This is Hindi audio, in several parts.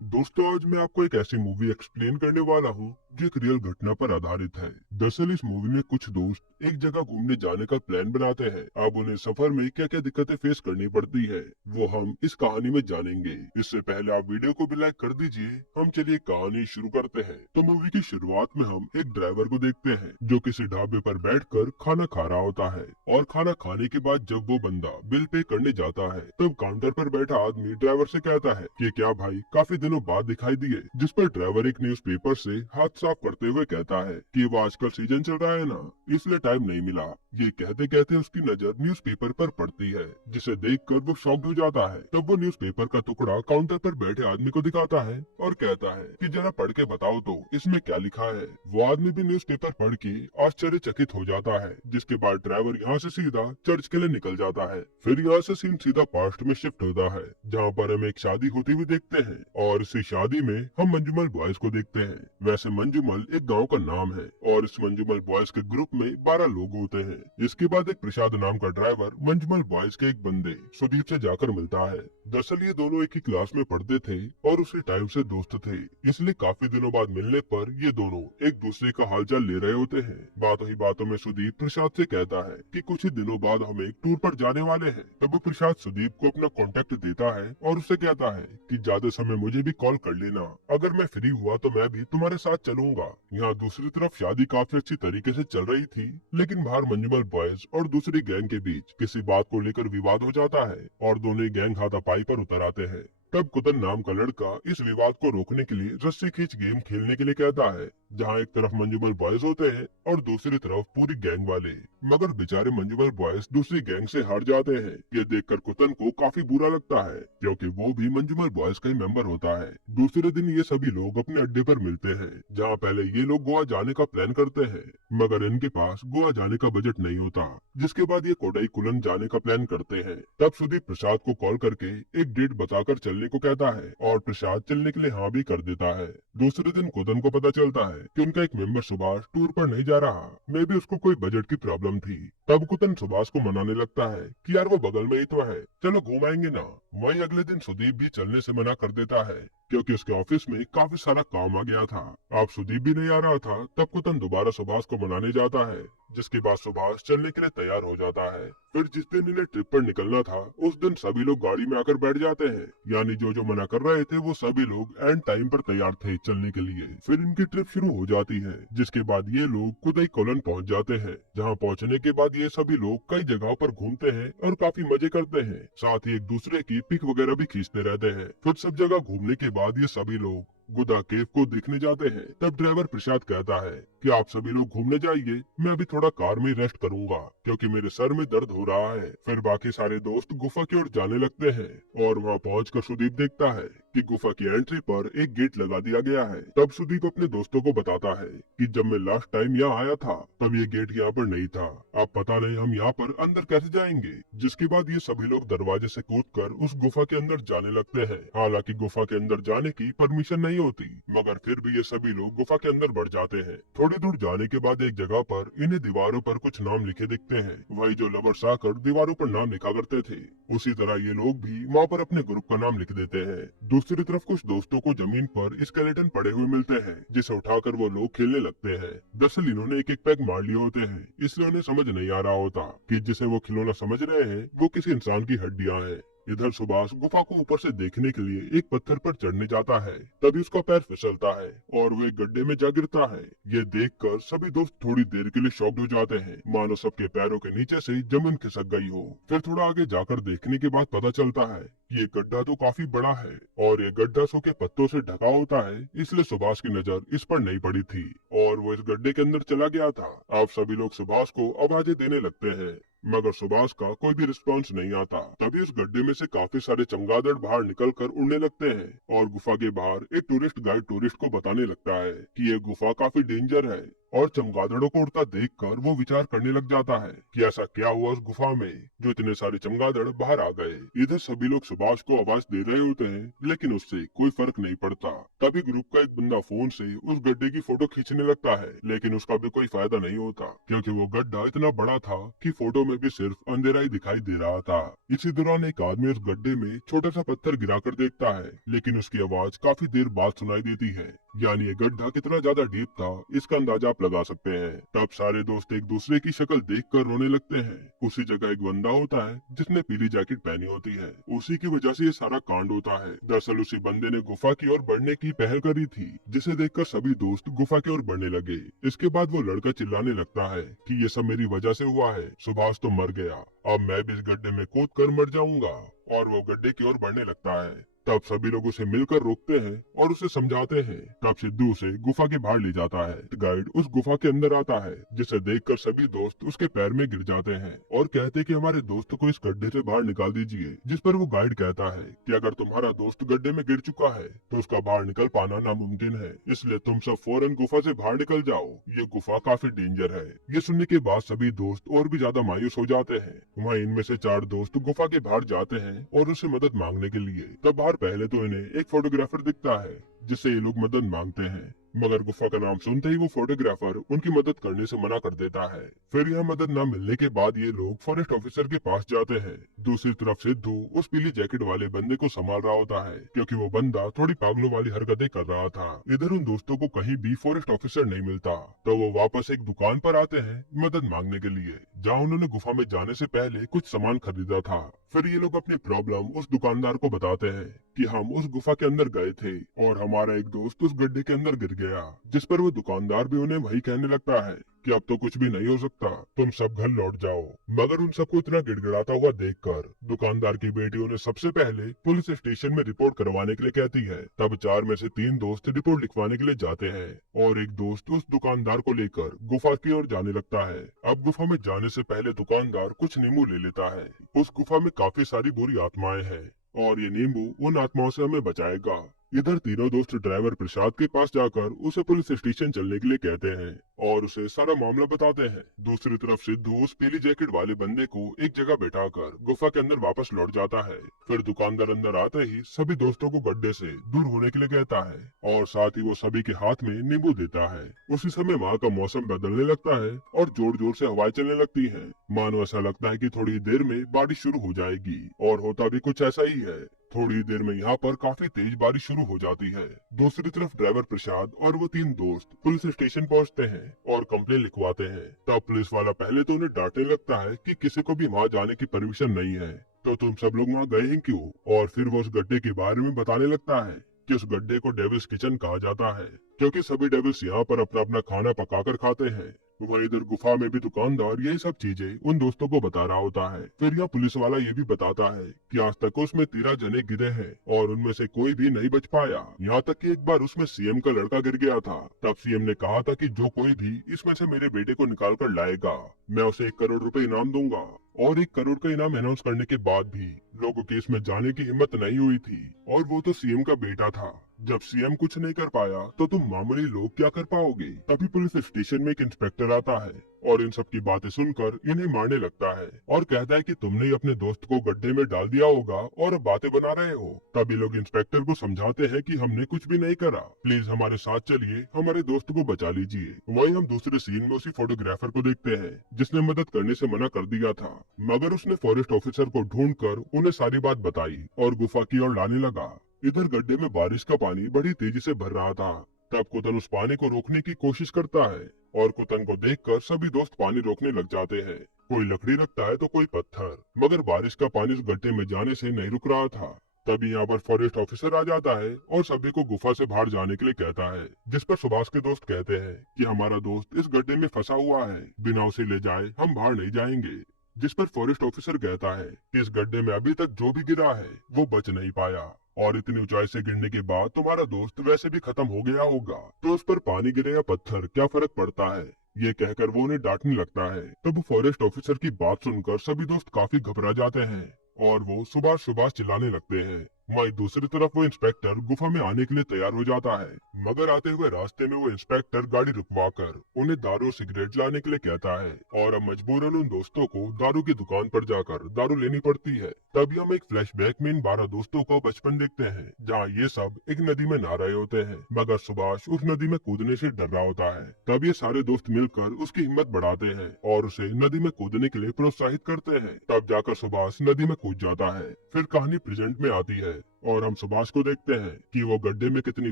दोस्तों, आज मैं आपको एक ऐसी मूवी एक्सप्लेन करने वाला हूँ जो एक रियल घटना पर आधारित है। दरअसल इस मूवी में कुछ दोस्त एक जगह घूमने जाने का प्लान बनाते हैं। अब उन्हें सफर में क्या क्या दिक्कतें फेस करनी पड़ती है वो हम इस कहानी में जानेंगे। इससे पहले आप वीडियो को भी लाइक कर दीजिए। हम चलिए कहानी शुरू करते हैं। तो मूवी की शुरुआत में हम एक ड्राइवर को देखते हैं जो किसी ढाबे पर बैठकर खाना खा रहा होता है। और खाना खाने के बाद जब वो बंदा बिल पे करने जाता है तब काउंटर पर बैठा आदमी ड्राइवर से कहता है कि क्या भाई काफी दिनों बाद दिखाई दिए। जिस पर ड्राइवर एक न्यूज़पेपर से हाथ साफ करते हुए कहता है कि वो आजकल सीजन चल रहा है ना, इसलिए टाइम नहीं मिला। ये कहते कहते उसकी नजर न्यूज़पेपर पर पड़ती है जिसे देखकर वो शॉक्ड हो जाता है। तब वो न्यूज़पेपर का टुकड़ा काउंटर पर बैठे आदमी को दिखाता है और कहता है कि जरा पढ़ के बताओ तो इसमें क्या लिखा है। वो आदमी भी न्यूज़पेपर पढ़ के आश्चर्यचकित हो जाता है। जिसके बाद ड्राइवर यहाँ से सीधा चर्च के लिए निकल जाता है। फिर यहाँ से सीन सीधा पास्ट में शिफ्ट होता है जहाँ पर हम एक शादी होती हुई देखते हैं और इसी शादी में हम मंजूमल बॉयज को देखते हैं। वैसे मंजूमल एक गांव का नाम है और इस मंजूमल बॉयज के ग्रुप में 12 लोग होते हैं। इसके बाद एक प्रसाद नाम का ड्राइवर मंजूमल बॉयज के एक बंदे सुदीप से जाकर मिलता है। दरअसल ये दोनों एक ही क्लास में पढ़ते थे और उसी टाइम से दोस्त थे, इसलिए काफी दिनों बाद मिलने पर ये दोनों एक दूसरे का हालचाल ले रहे होते हैं। बातों ही बातों में सुदीप प्रसाद से कहता है कि कुछ ही दिनों बाद हम एक टूर पर जाने वाले हैं। तब प्रसाद सुदीप को अपना कांटेक्ट देता है और उससे कहता है कि ज्यादा समय मुझे भी कॉल कर लेना, अगर मैं फ्री हुआ तो मैं भी तुम्हारे साथ चलूंगा। यहाँ दूसरी तरफ शादी काफी अच्छी तरीके से चल रही थी, लेकिन बाहर मंजूमल बॉयज और दूसरी गैंग के बीच किसी बात को लेकर विवाद हो जाता है और दोनों गैंग हाथापाई पर उतर आते हैं। तब कुतन नाम का लड़का इस विवाद को रोकने के लिए रस्सी खींच गेम खेलने के लिए कहता है, जहाँ एक तरफ मंजूमल बॉयज होते हैं और दूसरी तरफ पूरी गैंग वाले। मगर बेचारे मंजूमल बॉयज दूसरी गैंग से हार जाते हैं। ये देखकर कुतन को काफी बुरा लगता है क्योंकि वो भी मंजूमल बॉयज का ही मेंबर होता है। दूसरे दिन ये सभी लोग अपने अड्डे पर मिलते हैं जहाँ पहले ये लोग गोवा जाने का प्लान करते हैं, मगर इनके पास गोवा जाने का बजट नहीं होता। जिसके बाद ये कोडाई कुलन जाने का प्लान करते हैं। तब सुदीप प्रसाद को कॉल करके एक डेट बताकर चलने को कहता है और प्रसाद चलने के लिए हाँ भी कर देता है। दूसरे दिन कुतन को पता चलता है कि उनका एक मेंबर सुभाष टूर पर नहीं जा रहा, मे भी उसको कोई बजट की प्रॉब्लम थी। तब कुतन सुभाष को मनाने लगता है कि यार वो बगल में ही तो है, चलो घूम आएंगे ना। वहीं अगले दिन सुदीप भी चलने से मना कर देता है क्योंकि उसके ऑफिस में काफी सारा काम आ गया था। अब सुदीप भी नहीं आ रहा था। तब कुतन दोबारा सुभाष को मनाने जाता है, जिसके बाद सुभाष चलने के लिए तैयार हो जाता है। फिर जिस दिन इन्हें ट्रिप पर निकलना था उस दिन सभी लोग गाड़ी में आकर बैठ जाते हैं, यानी जो जो मना कर रहे थे वो सभी लोग एंड टाइम पर तैयार थे चलने के लिए। फिर इनकी ट्रिप शुरू हो जाती है, जिसके बाद ये लोग कुदाई कोलन पहुंच जाते हैं, जहां पहुंचने के बाद ये सभी लोग कई जगहों पर घूमते हैं और काफी मजे करते हैं। साथ ही एक दूसरे की पिक वगैरह भी खींचते रहते हैं। फिर सब जगह घूमने के बाद ये सभी लोग गुदा केव को देखने जाते हैं। तब ड्राइवर प्रसाद कहता है कि आप सभी लोग घूमने जाइए, मैं अभी थोड़ा कार में रेस्ट करूंगा क्योंकि मेरे सर में दर्द हो रहा है। फिर बाकी सारे दोस्त गुफा की ओर जाने लगते हैं और वहाँ पहुंचकर सुदीप देखता है कि गुफा की एंट्री पर एक गेट लगा दिया गया है। तब सुदीप अपने दोस्तों को बताता है कि जब मैं लास्ट टाइम यहाँ आया था तब ये गेट यहाँ पर नहीं था, अब पता नहीं हम यहाँ पर अंदर कैसे जाएंगे। जिसके बाद ये सभी लोग दरवाजे से कूदकर उस गुफा के अंदर जाने लगते हैं। हालांकि गुफा के अंदर जाने की परमिशन नहीं होती, मगर फिर भी ये सभी लोग गुफा के अंदर बढ़ जाते हैं। थोड़ी दूर जाने के बाद एक जगह पर इन्हें दीवारों पर कुछ नाम लिखे दिखते हैं, वही जो लवर्स आकर दीवारों पर नाम लिखा करते थे। उसी तरह ये लोग भी वहाँ पर अपने ग्रुप का नाम लिख देते हैं। दूसरी तरफ कुछ दोस्तों को जमीन पर स्केलेटन पड़े हुए मिलते हैं, जिसे उठाकर वो लोग खेलने लगते हैं। दरअसल इन्होंने एक एक पैक मार लिए होते हैं, इसलिए उन्हें समझ नहीं आ रहा होता कि जिसे वो खिलौना समझ रहे हैं वो किसी इंसान की हड्डियां हैं। इधर सुभाष गुफा को ऊपर से देखने के लिए एक पत्थर पर चढ़ने जाता है, तभी उसका पैर फिसलता है और वो एक गड्ढे में जा गिरता है। ये देखकर सभी दोस्त थोड़ी देर के लिए शॉक्ड हो जाते हैं, मानो सबके पैरों के नीचे से जमीन खिसक गई हो। फिर थोड़ा आगे जाकर देखने के बाद पता चलता है ये गड्ढा तो काफी बड़ा है और ये गड्ढा सूखे पत्तों से ढका होता है, इसलिए सुभाष की नजर इस पर नहीं पड़ी थी और वो इस गड्ढे के अंदर चला गया था। अब सभी लोग सुभाष को आवाजें देने लगते हैं, मगर सुभाष का कोई भी रिस्पॉन्स नहीं आता। तभी उस गड्ढे में से काफी सारे चमगादड़ बाहर निकलकर उड़ने लगते हैं और गुफा के बाहर एक टूरिस्ट गाइड टूरिस्ट को बताने लगता है कि ये गुफा काफी डेंजर है और चमगादड़ों को उड़ता देखकर वो विचार करने लग जाता है कि ऐसा क्या हुआ उस गुफा में जो इतने सारे चमगादड़ बाहर आ गए। इधर सभी लोग सुभाष को आवाज दे रहे होते हैं लेकिन उससे कोई फर्क नहीं पड़ता। तभी ग्रुप का एक बंदा फोन से उस गड्ढे की फोटो खींचने लगता है लेकिन उसका भी कोई फायदा नहीं होता क्योंकि वो गड्ढा इतना बड़ा था कि फोटो में भी सिर्फ अंधेरा ही दिखाई दे रहा था। इसी दौरान एक आदमी उस गड्ढे में छोटा सा पत्थर गिराकर देखता है लेकिन उसकी आवाज काफी देर बाद सुनाई देती है। यानी ये गड्ढा कितना ज्यादा डीप था इसका अंदाजा आप लगा सकते हैं। तब सारे दोस्त एक दूसरे की शक्ल देखकर रोने लगते हैं। उसी जगह एक बंदा होता है जिसने पीली जैकेट पहनी होती है, उसी की वजह से ये सारा कांड होता है। दरअसल उसी बंदे ने गुफा की ओर बढ़ने की पहल करी थी जिसे देखकर सभी दोस्त गुफा की ओर बढ़ने लगे। इसके बाद वो लड़का चिल्लाने लगता है कि ये सब मेरी वजह से हुआ है, सुभाष तो मर गया, अब मैं भी इस गड्ढे में कूद कर मर जाऊंगा। और वो गड्ढे की ओर बढ़ने लगता है। तब सभी लोग उसे मिलकर रोकते हैं और उसे समझाते हैं। तब सिद्धू उसे गुफा के बाहर ले जाता है। गाइड उस गुफा के अंदर आता है जिसे देखकर सभी दोस्त उसके पैर में गिर जाते हैं और कहते हैं कि हमारे दोस्त को इस गड्ढे से बाहर निकाल दीजिए। जिस पर वो गाइड कहता है कि अगर तुम्हारा दोस्त गड्ढे में गिर चुका है तो उसका बाहर निकल पाना नामुमकिन है, इसलिए तुम सब फौरन गुफा से बाहर निकल जाओ, ये गुफा काफी डेंजर है। ये सुनने के बाद सभी दोस्त और भी ज्यादा मायूस हो जाते हैं। वहाँ इनमें से 4 दोस्त गुफा के बाहर जाते हैं और उससे मदद मांगने के लिए। तब बाहर पहले तो इन्हें एक फोटोग्राफर दिखता है जिससे ये लोग मदद मांगते हैं, मगर गुफा का नाम सुनते ही वो फोटोग्राफर उनकी मदद करने से मना कर देता है। फिर यह मदद न मिलने के बाद ये लोग फॉरेस्ट ऑफिसर के पास जाते हैं। दूसरी तरफ सिद्धू उस पीली जैकेट वाले बंदे को संभाल रहा होता है क्योंकि वो बंदा थोड़ी पागलों वाली हरकतें कर रहा था। इधर उन दोस्तों को कहीं भी फॉरेस्ट ऑफिसर नहीं मिलता तो वो वापस एक दुकान पर आते हैं मदद मांगने के लिए, जहाँ उन्होंने गुफा में जाने से पहले कुछ सामान खरीदा था। फिर ये लोग अपनी प्रॉब्लम उस दुकानदार को बताते हैं कि हम उस गुफा के अंदर गए थे और हमारा एक दोस्त उस गड्ढे के अंदर गिर गया। जिस पर वो दुकानदार भी उन्हें वही कहने लगता है कि अब तो कुछ भी नहीं हो सकता, तुम सब घर लौट जाओ। मगर उन सबको इतना गिड़गिड़ाता हुआ देखकर दुकानदार की बेटी उन्हें सबसे पहले पुलिस स्टेशन में रिपोर्ट करवाने के लिए कहती है। तब 4 में से 3 दोस्त रिपोर्ट लिखवाने के लिए जाते हैं और एक दोस्त उस दुकानदार को लेकर गुफा की ओर जाने लगता है। अब गुफा में जाने से पहले दुकानदार कुछ नींबू ले लेता है। उस गुफा में काफी सारी बुरी आत्माएं हैं और ये नींबू उन आत्माओं से हमें बचाएगा। इधर तीनों दोस्त ड्राइवर प्रसाद के पास जाकर उसे पुलिस स्टेशन चलने के लिए कहते हैं और उसे सारा मामला बताते हैं। दूसरी तरफ सिद्धू उस पीली जैकेट वाले बंदे को एक जगह बैठाकर गुफा के अंदर वापस लौट जाता है। फिर दुकानदार अंदर आते ही सभी दोस्तों को गड्ढे से दूर होने के लिए कहता है और साथ ही वो सभी के हाथ में नींबू देता है। उसी समय वहाँ का मौसम बदलने लगता है और जोर जोर से हवाएं चलने लगती है। मानो ऐसा लगता है कि थोड़ी देर में बारिश शुरू हो जाएगी और होता भी कुछ ऐसा ही है। थोड़ी देर में यहाँ पर काफी तेज बारिश शुरू हो जाती है। दूसरी तरफ ड्राइवर प्रसाद और वो 3 दोस्त पुलिस स्टेशन पहुँचते हैं और कंप्लेन लिखवाते हैं। तब पुलिस वाला पहले तो उन्हें डांटने लगता है कि किसी को भी वहाँ जाने की परमिशन नहीं है, तो तुम सब लोग वहाँ गए हैं क्यों? और फिर वो उस गड्ढे के बारे में बताने लगता है कि उस गड्ढे को डेविल्स किचन कहा जाता है क्योंकि सभी डेविल्स यहाँ पर अपना अपना खाना पकाकर खाते हैं। वहीं इधर गुफा में भी दुकानदार यही सब चीजें उन दोस्तों को बता रहा होता है। फिर यह पुलिस वाला ये भी बताता है कि आज तक उसमें 13 जने गिरे हैं और उनमें से कोई भी नहीं बच पाया। यहाँ तक कि एक बार उसमें सीएम का लड़का गिर गया था। तब सीएम ने कहा था कि जो कोई भी इसमें से मेरे बेटे को निकाल कर लाएगा मैं उसे 1 करोड़ रुपए इनाम दूंगा। और 1 करोड़ का इनाम अनाउंस करने के बाद भी लोगों की इसमें जाने की हिम्मत नहीं हुई थी और वो तो सीएम का बेटा था। जब सीएम कुछ नहीं कर पाया तो तुम मामूली लोग क्या कर पाओगे? तभी पुलिस स्टेशन में एक इंस्पेक्टर आता है और इन सब की बातें सुनकर इन्हें मारने लगता है और कहता है कि तुमने ही अपने दोस्त को गड्ढे में डाल दिया होगा और अब बातें बना रहे हो। तभी लोग इंस्पेक्टर को समझाते हैं कि हमने कुछ भी नहीं करा, प्लीज हमारे साथ चलिए, हमारे दोस्त को बचा लीजिए। वहीं हम दूसरे सीन में उसी फोटोग्राफर को देखते हैं जिसने मदद करने से मना कर दिया था, मगर उसने फॉरेस्ट ऑफिसर को ढूंढकर उन्हें सारी बात बताई और गुफा की ओर लाने लगा। इधर गड्ढे में बारिश का पानी बड़ी तेजी से भर रहा था। तब कुतन उस पानी को रोकने की कोशिश करता है और कुतन को देखकर सभी दोस्त पानी रोकने लग जाते हैं। कोई लकड़ी रखता है तो कोई पत्थर, मगर बारिश का पानी उस गड्ढे में जाने से नहीं रुक रहा था। तभी यहाँ पर फॉरेस्ट ऑफिसर आ जाता है और सभी को गुफा से बाहर जाने के लिए कहता है, जिस पर सुभाष के दोस्त कहते हैं कि हमारा दोस्त इस गड्ढे में फंसा हुआ है, बिना उसे ले जाए हम बाहर नहीं जाएंगे। जिस पर फॉरेस्ट ऑफिसर कहता है कि इस गड्ढे में अभी तक जो भी गिरा है वो बच नहीं पाया और इतनी ऊंचाई से गिरने के बाद तुम्हारा दोस्त वैसे भी खत्म हो गया होगा, तो उस पर पानी गिरे या पत्थर क्या फर्क पड़ता है? ये कहकर वो उन्हें डांटने लगता है। तब फॉरेस्ट ऑफिसर की बात सुनकर सभी दोस्त काफी घबरा जाते हैं और वो सुभाष सुभाष चिल्लाने लगते हैं। वहीं दूसरी तरफ वो इंस्पेक्टर गुफा में आने के लिए तैयार हो जाता है, मगर आते हुए रास्ते में वो इंस्पेक्टर गाड़ी रुकवाकर उन्हें दारू और सिगरेट लाने के लिए कहता है और अब मजबूरन उन दोस्तों को दारू की दुकान पर जाकर दारू लेनी पड़ती है। तभी हम एक फ्लैशबैक में इन 12 दोस्तों को बचपन देखते हैं, जहाँ ये सब एक नदी में नहा रहे होते हैं, मगर सुभाष उस नदी में कूदने से डर रहा होता है। तब ये सारे दोस्त मिलकर उसकी हिम्मत बढ़ाते हैं और उसे नदी में कूदने के लिए प्रोत्साहित करते हैं। तब जाकर सुभाष नदी में कूद जाता है। फिर कहानी प्रेजेंट में आती है और हम सुभाष को देखते हैं कि वो गड्ढे में कितनी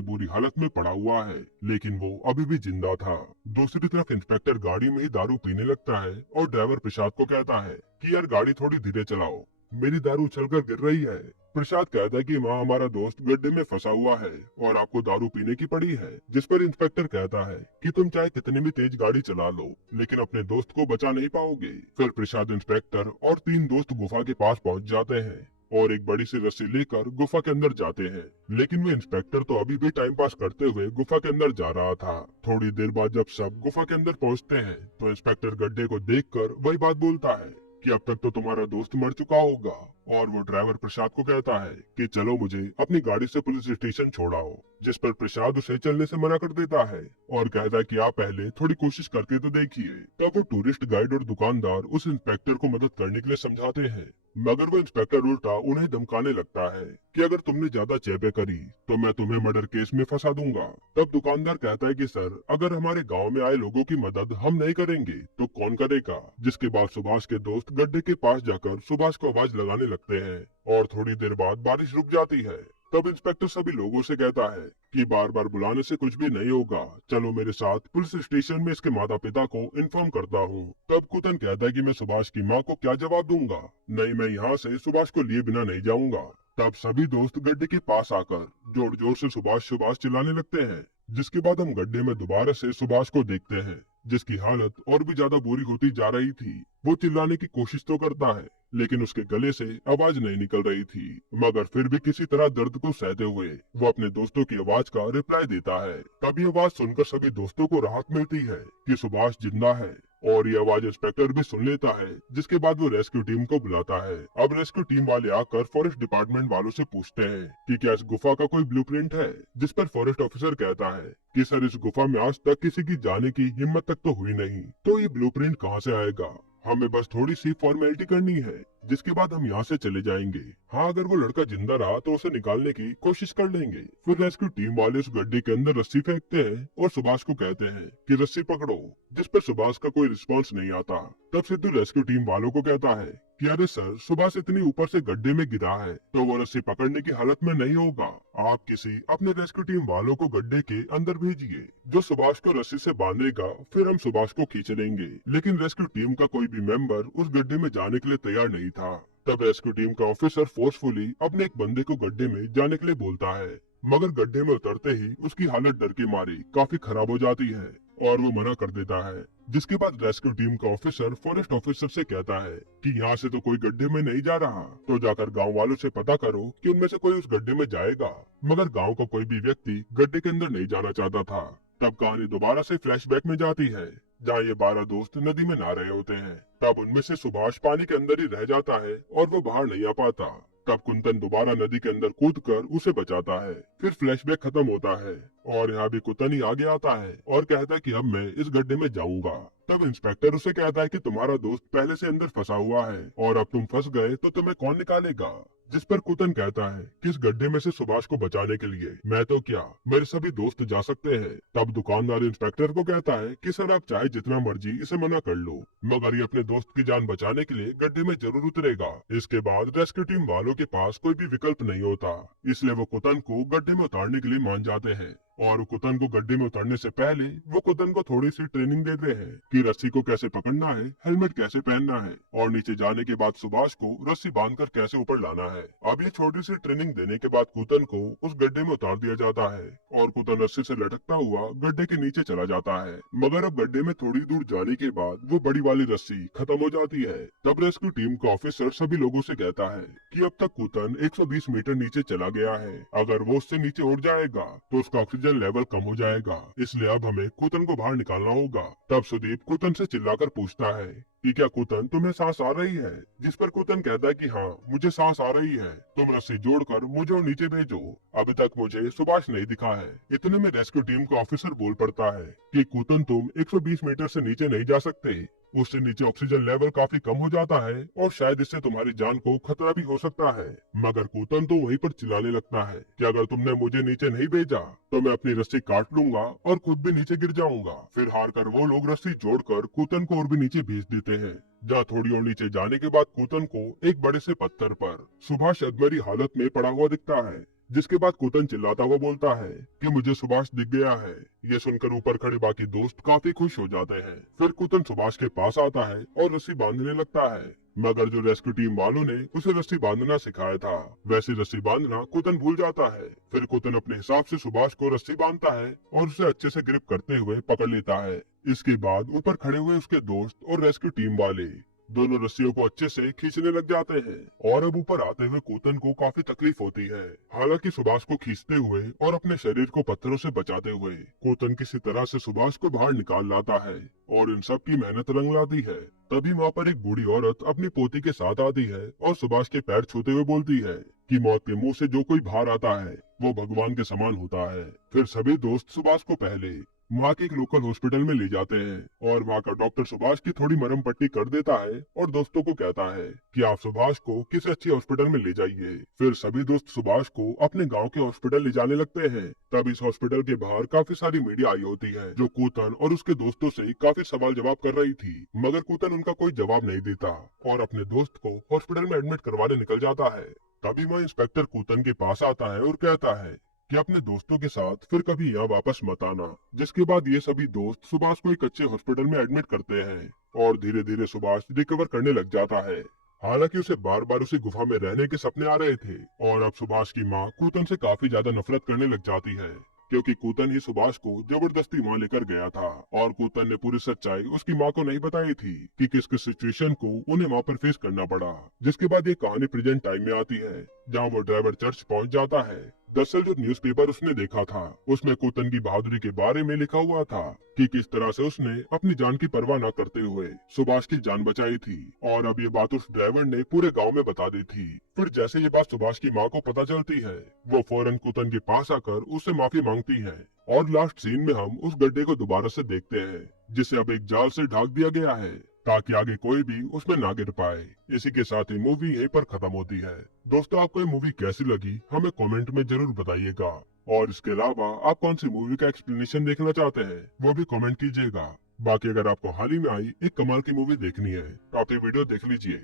बुरी हालत में पड़ा हुआ है, लेकिन वो अभी भी जिंदा था। दूसरी तरफ इंस्पेक्टर गाड़ी में ही दारू पीने लगता है और ड्राइवर प्रसाद को कहता है कि यार गाड़ी थोड़ी धीरे चलाओ, मेरी दारू उछलकर गिर रही है। प्रसाद कहता है कि वहाँ हमारा दोस्त गड्ढे में फंसा हुआ है और आपको दारू पीने की पड़ी है, जिस पर इंस्पेक्टर कहता है कि तुम चाहे कितनी भी तेज गाड़ी चला लो, लेकिन अपने दोस्त को बचा नहीं पाओगे। फिर प्रसाद, इंस्पेक्टर और 3 दोस्त गुफा के पास पहुँच जाते हैं और एक बड़ी सी रस्सी लेकर गुफा के अंदर जाते हैं, लेकिन वो इंस्पेक्टर तो अभी भी टाइम पास करते हुए गुफा के अंदर जा रहा था। थोड़ी देर बाद जब सब गुफा के अंदर पहुंचते हैं तो इंस्पेक्टर गड्ढे को देखकर वही बात बोलता है कि अब तक तो तुम्हारा दोस्त मर चुका होगा, और वो ड्राइवर प्रसाद को कहता है कि चलो मुझे अपनी गाड़ी से पुलिस स्टेशन छोड़ाओ, जिस पर प्रसाद उसे चलने से मना कर देता है और कहता है कि आप पहले थोड़ी कोशिश करके तो देखिए। तब वो टूरिस्ट गाइड और दुकानदार उस इंस्पेक्टर को मदद करने के लिए समझाते हैं, मगर वो इंस्पेक्टर उल्टा उन्हें धमकाने लगता है कि अगर तुमने ज्यादा चेपे करी तो मैं तुम्हें मर्डर केस में फंसा दूंगा। तब दुकानदार कहता है कि सर, अगर हमारे गांव में आए लोगों की मदद हम नहीं करेंगे तो कौन करेगा। जिसके बाद सुभाष के दोस्त गड्ढे के पास जाकर सुभाष को आवाज लगाने लगते हैं और थोड़ी देर बाद बारिश रुक जाती है। तब इंस्पेक्टर सभी लोगों से कहता है कि बार बार बुलाने से कुछ भी नहीं होगा, चलो मेरे साथ पुलिस स्टेशन में इसके माता पिता को इन्फॉर्म करता हूँ। तब कुतन कहता है कि मैं सुभाष की माँ को क्या जवाब दूंगा, नहीं मैं यहाँ से सुभाष को लिए बिना नहीं जाऊंगा। तब सभी दोस्त गड्ढे के पास आकर जोर जोर से सुभाष सुभाष चिल्लाने लगते हैं, जिसके बाद हम गड्ढे में दोबारा से सुभाष को देखते हैं, जिसकी हालत और भी ज्यादा बुरी होती जा रही थी। वो चिल्लाने की कोशिश तो करता है, लेकिन उसके गले से आवाज नहीं निकल रही थी, मगर फिर भी किसी तरह दर्द को सहते हुए वो अपने दोस्तों की आवाज का रिप्लाई देता है। तभी आवाज सुनकर सभी दोस्तों को राहत मिलती है कि सुभाष जिंदा है, और ये आवाज इंस्पेक्टर भी सुन लेता है, जिसके बाद वो रेस्क्यू टीम को बुलाता है। अब रेस्क्यू टीम वाले आकर फॉरेस्ट डिपार्टमेंट वालों से पूछते हैं कि क्या इस गुफा का कोई ब्लूप्रिंट है, जिस पर फॉरेस्ट ऑफिसर कहता है कि सर, इस गुफा में आज तक किसी की जाने की हिम्मत तक तो हुई नहीं, तो ये ब्लूप्रिंट कहाँ से आएगा, हमें बस थोड़ी सी फॉर्मेलिटी करनी है, जिसके बाद हम यहाँ से चले जाएंगे। हाँ, अगर वो लड़का जिंदा रहा तो उसे निकालने की कोशिश कर लेंगे। फिर रेस्क्यू टीम वाले उस गड्ढे के अंदर रस्सी फेंकते हैं और सुभाष को कहते हैं कि रस्सी पकड़ो, जिस पर सुभाष का कोई रिस्पॉन्स नहीं आता। तब सिद्धू रेस्क्यू टीम वालों को कहता है कि अरे सर, सुभाष इतनी ऊपर से गड्ढे में गिरा है तो वो रस्सी पकड़ने की हालत में नहीं होगा, आप किसी अपने रेस्क्यू टीम वालों को गड्ढे के अंदर भेजिए जो सुभाष को रस्सी से बांधेगा, फिर हम सुभाष को खींच लेंगे। लेकिन रेस्क्यू टीम का कोई भी मेंबर उस गड्ढे में जाने के लिए तैयार नहीं था। तब रेस्क्यू टीम का ऑफिसर फोर्सफुली अपने एक बंदे को गड्ढे में जाने के लिए बोलता है, मगर गड्ढे में उतरते ही उसकी हालत डर के मारे काफी खराब हो जाती है और वो मना कर देता है। जिसके बाद रेस्क्यू टीम का ऑफिसर फॉरेस्ट ऑफिसर से कहता है कि यहाँ से तो कोई गड्ढे में नहीं जा रहा, तो जाकर गांव वालों से पता करो कि उनमें से कोई उस गड्ढे में जाएगा। मगर गांव का कोई भी व्यक्ति गड्ढे के अंदर नहीं जाना चाहता था। तब कहानी दोबारा से फ्लैशबैक में जाती है, जहाँ ये 12 दोस्त नदी में नहा रहे होते हैं। तब उनमें से सुभाष पानी के अंदर ही रह जाता है और वो बाहर नहीं आ पाता। तब कुंतन दोबारा नदी के अंदर कूदकर उसे बचाता है। फिर फ्लैशबैक खत्म होता है और यहाँ भी कुतन ही आगे आता है और कहता है कि अब मैं इस गड्ढे में जाऊंगा। तब इंस्पेक्टर उसे कहता है कि तुम्हारा दोस्त पहले से अंदर फंसा हुआ है और अब तुम फंस गए तो तुम्हें कौन निकालेगा। जिस पर कुतन कहता है कि इस गड्ढे में से सुभाष को बचाने के लिए मैं तो क्या, मेरे सभी दोस्त जा सकते हैं। तब दुकानदार इंस्पेक्टर को कहता है कि सर, आप चाहे जितना मर्जी इसे मना कर लो, मगर ये अपने दोस्त की जान बचाने के लिए गड्ढे में जरूर उतरेगा। इसके बाद रेस्क्यू टीम वालों के पास कोई भी विकल्प नहीं होता, इसलिए वो कुतन को गड्ढे में उतारने के लिए मान जाते हैं। और कुतन को गड्ढे में उतरने से पहले वो कुतन को थोड़ी सी ट्रेनिंग देते हैं कि रस्सी को कैसे पकड़ना है, हेलमेट कैसे पहनना है और नीचे जाने के बाद सुभाष को रस्सी बांधकर कैसे ऊपर लाना है। अब ये छोटी सी ट्रेनिंग देने के बाद कुतन को उस गड्ढे में उतार दिया जाता है और कुतन रस्सी से लटकता हुआ गड्ढे के नीचे चला जाता है। मगर अब गड्ढे में थोड़ी दूर जाने के बाद वो बड़ी वाली रस्सी खत्म हो जाती है। तब रेस्क्यू टीम का ऑफिसर सभी लोगों से कहता है कि अब तक कुतन 120 मीटर नीचे चला गया है, अगर वो उससे नीचे उड़ जाएगा तो उसका ऑक्सीजन ऑक्सीजन लेवल कम हो जाएगा, इसलिए अब हमें कूतन को बाहर निकालना होगा। तब सुदीप कूतन से चिल्लाकर पूछता है कि क्या कूतन तुम्हें सांस आ रही है, जिस पर कूतन कहता है कि हाँ मुझे सांस आ रही है, तुम रस्सी जोड़कर मुझे और नीचे भेजो, अभी तक मुझे सुभाष नहीं दिखा है। इतने में रेस्क्यू टीम का ऑफिसर बोल पड़ता है कि कूतन तुम 120 मीटर से नीचे नहीं जा सकते, उससे नीचे ऑक्सीजन लेवल काफी कम हो जाता है और शायद इससे तुम्हारी जान को खतरा भी हो सकता है। मगर कूतन तो वहीं पर चिल्लाने लगता है कि अगर तुमने मुझे नीचे नहीं भेजा तो मैं अपनी रस्सी काट लूंगा और खुद भी नीचे गिर जाऊंगा। फिर हार कर वो लोग रस्सी जोड़कर कूतन को और भी नीचे भेज देते हैं, जहाँ थोड़ी और नीचे जाने के बाद कूतन को एक बड़े से पत्थर पर सुभाष अधमरी हालत में पड़ा हुआ दिखता है। जिसके बाद कूतन चिल्लाता हुआ बोलता है कि मुझे सुभाष दिख गया है। ये सुनकर ऊपर खड़े बाकी दोस्त काफी खुश हो जाते हैं। फिर कूतन सुभाष के पास आता है और रस्सी बांधने लगता है, मगर जो रेस्क्यू टीम वालों ने उसे रस्सी बांधना सिखाया था वैसे रस्सी बांधना कूतन भूल जाता है। फिर कूतन अपने हिसाब से सुभाष को रस्सी बांधता है और उसे अच्छे से ग्रिप करते हुए पकड़ लेता है। इसके बाद ऊपर खड़े हुए उसके दोस्त और रेस्क्यू टीम वाले दोनों रस्सियों को अच्छे से खींचने लग जाते हैं और अब ऊपर आते हुए कूतन को काफी तकलीफ होती है। हालांकि सुभाष को खींचते हुए और अपने शरीर को पत्थरों से बचाते हुए कूतन किसी तरह से सुभाष को बाहर निकाल लाता है और इन सब की मेहनत रंग लाती है। तभी वहाँ पर एक बूढ़ी औरत अपनी पोती के साथ आती है और सुभाष के पैर छूते हुए बोलती है कि मौत के मुंह से जो कोई बाहर आता है वो भगवान के समान होता है। फिर सभी दोस्त सुभाष को पहले वहाँ के एक लोकल हॉस्पिटल में ले जाते हैं और वहाँ का डॉक्टर सुभाष की थोड़ी मरहम पट्टी कर देता है और दोस्तों को कहता है कि आप सुभाष को किसी अच्छी हॉस्पिटल में ले जाइए। फिर सभी दोस्त सुभाष को अपने गांव के हॉस्पिटल ले जाने लगते हैं। तब इस हॉस्पिटल के बाहर काफी सारी मीडिया आई होती है जो कूतन और उसके दोस्तों से काफी सवाल जवाब कर रही थी, मगर कूतन उनका कोई जवाब नहीं देता और अपने दोस्त को हॉस्पिटल में एडमिट करवाने निकल जाता है। तभी वहाँ इंस्पेक्टर कूतन के पास आता है और कहता है कि अपने दोस्तों के साथ फिर कभी यहाँ वापस मत आना। जिसके बाद ये सभी दोस्त सुभाष को एक अच्छे हॉस्पिटल में एडमिट करते हैं और धीरे धीरे सुभाष रिकवर करने लग जाता है। हालांकि उसे बार बार उसी गुफा में रहने के सपने आ रहे थे और अब सुभाष की माँ कूतन से काफी ज्यादा नफरत करने लग जाती है, क्योंकि कूतन ही सुभाष को जबरदस्ती वहाँ लेकर गया था और कूतन ने पूरी सच्चाई उसकी माँ को नहीं बताई थी कि किस किस सिचुएशन को उन्हें वहाँ पर फेस करना पड़ा। जिसके बाद ये कहानी प्रेजेंट टाइम में आती है, जहाँ वो ड्राइवर चर्च पहुँच जाता है। दरअसल जो न्यूज़पेपर उसने देखा था उसमें कूतन की बहादुरी के बारे में लिखा हुआ था कि किस तरह से उसने अपनी जान की परवाह न करते हुए सुभाष की जान बचाई थी और अब ये बात उस ड्राइवर ने पूरे गांव में बता दी थी। फिर जैसे ये बात सुभाष की माँ को पता चलती है वो फौरन कूतन के पास आकर उससे माफी मांगती है और लास्ट सीन में हम उस गड्ढे को दोबारा से देखते हैं जिसे अब एक जाल से ढक दिया गया है ताकि आगे कोई भी उसमें ना गिर पाए। इसी के साथ ही मूवी यहीं पर खत्म होती है। दोस्तों आपको ये मूवी कैसी लगी हमें कमेंट में जरूर बताइएगा और इसके अलावा आप कौन सी मूवी का एक्सप्लेनेशन देखना चाहते हैं वो भी कमेंट कीजिएगा। बाकी अगर आपको हाल ही में आई एक कमाल की मूवी देखनी है तो आप ये वीडियो देख लीजिए।